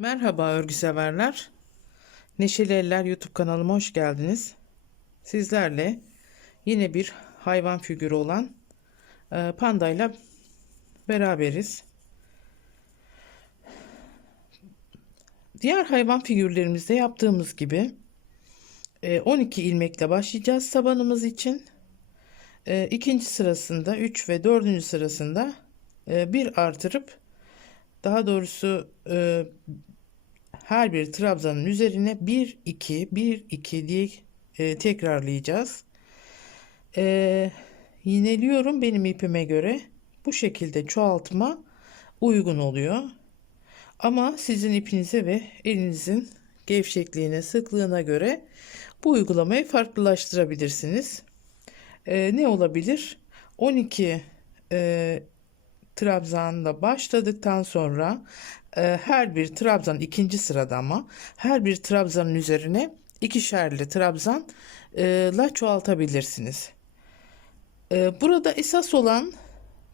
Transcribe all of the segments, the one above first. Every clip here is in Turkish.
Merhaba örgü severler. Neşeli Eller YouTube kanalıma hoş geldiniz. Sizlerle yine bir hayvan figürü olan e, pandayla beraberiz. Diğer hayvan figürlerimizde yaptığımız gibi e, 12 ilmekle başlayacağız tabanımız için. E, ikinci sırasında 3 ve dördüncü sırasında e, bir artırıp daha doğrusu e, her bir trabzanın üzerine 1 2 1 2 diye e, tekrarlayacağız. E, yineliyorum benim ipime göre. Bu şekilde çoğaltma uygun oluyor. Ama sizin ipinize ve elinizin gevşekliğine, sıklığına göre bu uygulamayı farklılaştırabilirsiniz. E, ne olabilir? 12 e, trabzanla başladıktan sonra e, her bir trabzan ikinci sırada ama her bir trabzanın üzerine ikişerli trabzanla çoğaltabilirsiniz. E, burada esas olan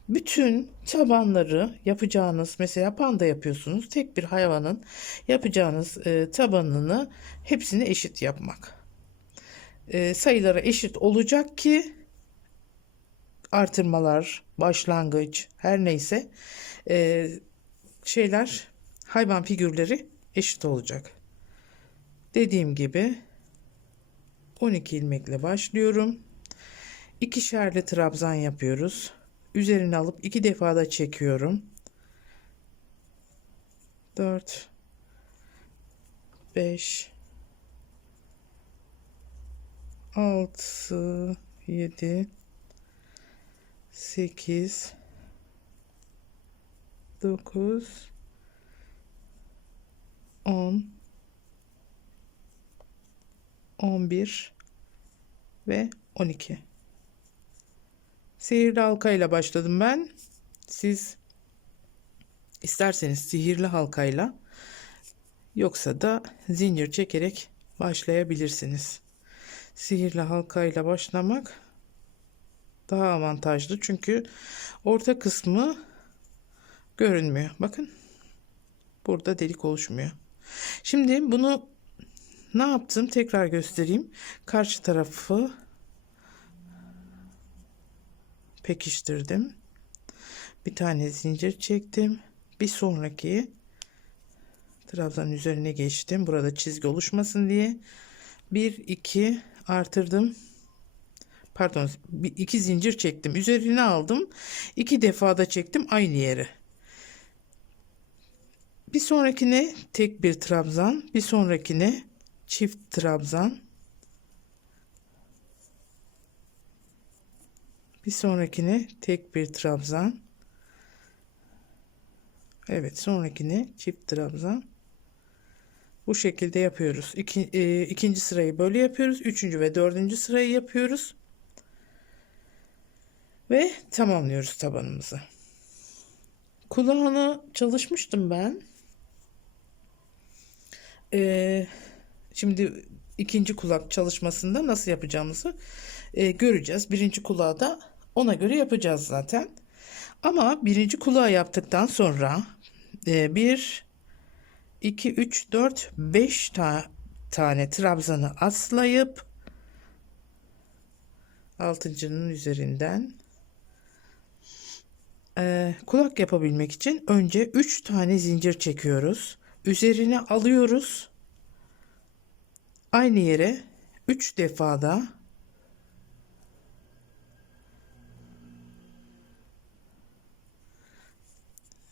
bütün tabanları yapacağınız mesela panda yapıyorsunuz tek bir hayvanın yapacağınız e, tabanını hepsini eşit yapmak. E, sayılara eşit olacak ki artırmalar, başlangıç her neyse e, şeyler hayvan figürleri eşit olacak. Dediğim gibi 12 ilmekle başlıyorum. İkişerli trabzan yapıyoruz. Üzerine alıp iki defa da çekiyorum. 4 5 6 7 8 9 10 11 ve 12 sihirli halkayla başladım ben. Siz isterseniz sihirli halkayla yoksa da zincir çekerek başlayabilirsiniz. Sihirli halkayla başlamak daha avantajlı çünkü orta kısmı görünmüyor. Bakın burada delik oluşmuyor. Şimdi bunu ne yaptım tekrar göstereyim. Karşı tarafı pekiştirdim. Bir tane zincir çektim. Bir sonraki trabzanın üzerine geçtim. Burada çizgi oluşmasın diye. 1 2 artırdım pardon iki zincir çektim üzerine aldım iki defa da çektim aynı yere bir sonrakine tek bir trabzan bir sonrakine çift trabzan bir sonrakine tek bir trabzan evet sonrakine çift trabzan bu şekilde yapıyoruz. İki, e, ikinci sırayı böyle yapıyoruz. Üçüncü ve dördüncü sırayı yapıyoruz. Ve tamamlıyoruz tabanımızı. Kulağını çalışmıştım ben. Ee, şimdi ikinci kulak çalışmasında nasıl yapacağımızı e, göreceğiz. Birinci kulağı da ona göre yapacağız zaten. Ama birinci kulağı yaptıktan sonra e, bir, iki, üç, dört, beş ta tane trabzanı aslayıp altıncının üzerinden kulak yapabilmek için önce 3 tane zincir çekiyoruz. Üzerine alıyoruz. Aynı yere 3 defada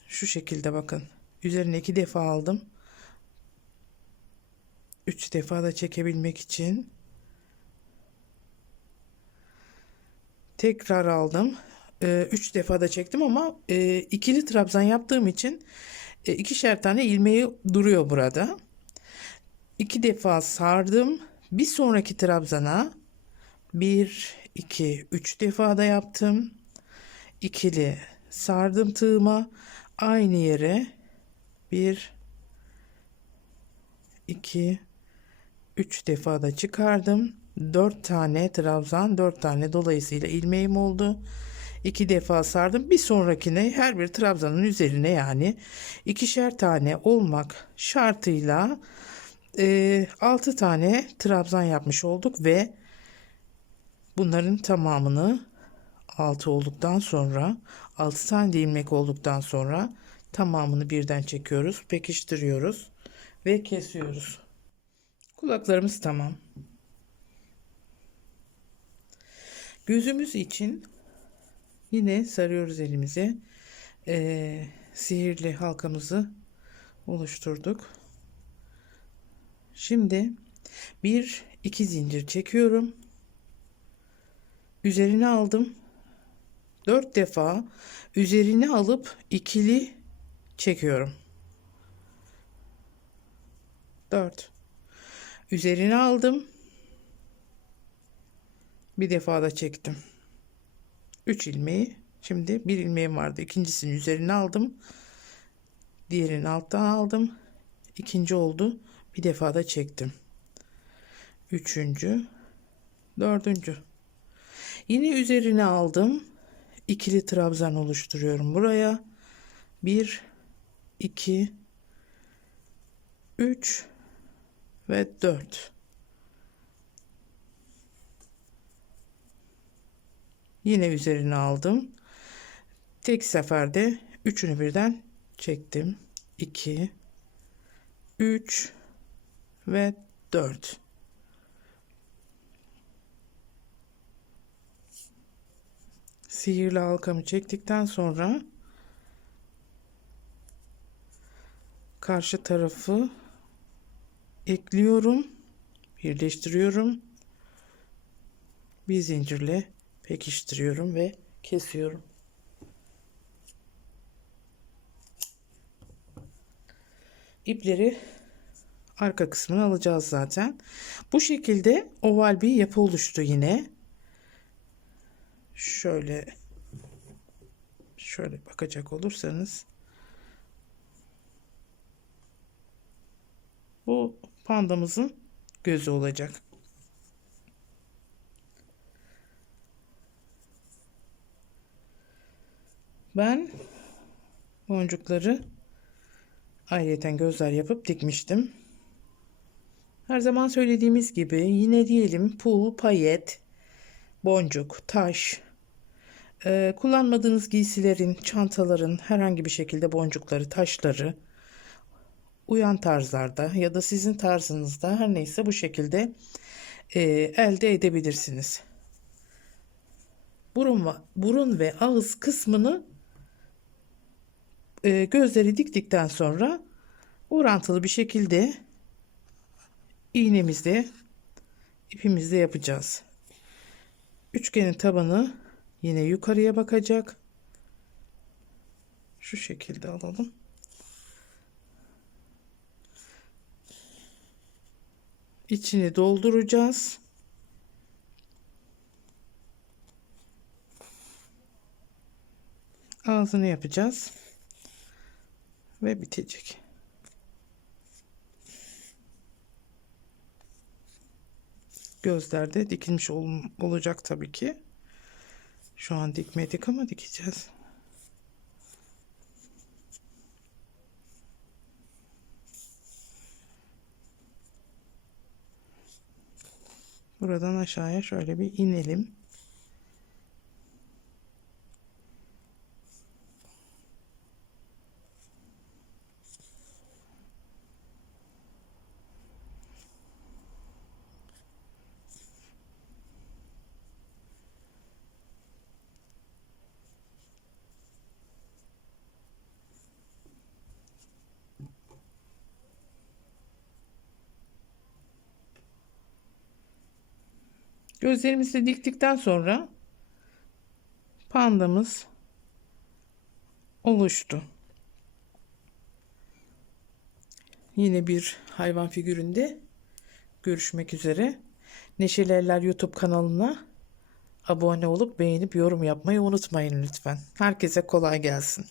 şu şekilde bakın. Üzerine 2 defa aldım. 3 defa da çekebilmek için tekrar aldım. 3 e, defa da çektim ama e, ikili trabzan yaptığım için e, ikişer tane ilmeği duruyor burada. İki defa sardım. Bir sonraki trabzana 1 2 3 defa da yaptım. İkili sardım tığıma aynı yere 1 2 3 defa da çıkardım. 4 tane trabzan, 4 tane dolayısıyla ilmeğim oldu. İki defa sardım. Bir sonrakine her bir trabzanın üzerine yani ikişer tane olmak şartıyla e, 6 tane trabzan yapmış olduk ve bunların tamamını 6 olduktan sonra 6 tane de ilmek olduktan sonra tamamını birden çekiyoruz, pekiştiriyoruz ve kesiyoruz. Kulaklarımız tamam. Gözümüz için yine sarıyoruz elimize. Ee, sihirli halkamızı oluşturduk. Şimdi bir iki zincir çekiyorum. Üzerine aldım. Dört defa üzerine alıp ikili çekiyorum. Dört. Üzerine aldım. Bir defa da çektim. 3 ilmeği. Şimdi bir ilmeğim vardı. İkincisini üzerine aldım. Diğerini alttan aldım. İkinci oldu. Bir defa da çektim. Üçüncü. Dördüncü. Yine üzerine aldım. İkili trabzan oluşturuyorum buraya. Bir, iki, üç ve dört. Yine üzerine aldım. Tek seferde üçünü birden çektim. 2 3 ve 4. Sihirli halkamı çektikten sonra karşı tarafı ekliyorum, birleştiriyorum. Bir zincirle pekiştiriyorum ve kesiyorum. İpleri arka kısmını alacağız zaten. Bu şekilde oval bir yapı oluştu yine. Şöyle şöyle bakacak olursanız bu pandamızın gözü olacak. Ben boncukları ayrıyeten gözler yapıp dikmiştim. Her zaman söylediğimiz gibi yine diyelim pul, payet, boncuk, taş, e, kullanmadığınız giysilerin, çantaların herhangi bir şekilde boncukları, taşları uyan tarzlarda ya da sizin tarzınızda her neyse bu şekilde e, elde edebilirsiniz. Burun, burun ve ağız kısmını e, gözleri diktikten sonra orantılı bir şekilde iğnemizle ipimizle yapacağız. Üçgenin tabanı yine yukarıya bakacak. Şu şekilde alalım. İçini dolduracağız. Ağzını yapacağız ve bitecek. Gözlerde dikilmiş ol- olacak tabii ki. Şu an dikmedik ama dikeceğiz. Buradan aşağıya şöyle bir inelim. Gözlerimizi diktikten sonra pandamız oluştu. Yine bir hayvan figüründe görüşmek üzere. Neşelerler YouTube kanalına abone olup beğenip yorum yapmayı unutmayın lütfen. Herkese kolay gelsin.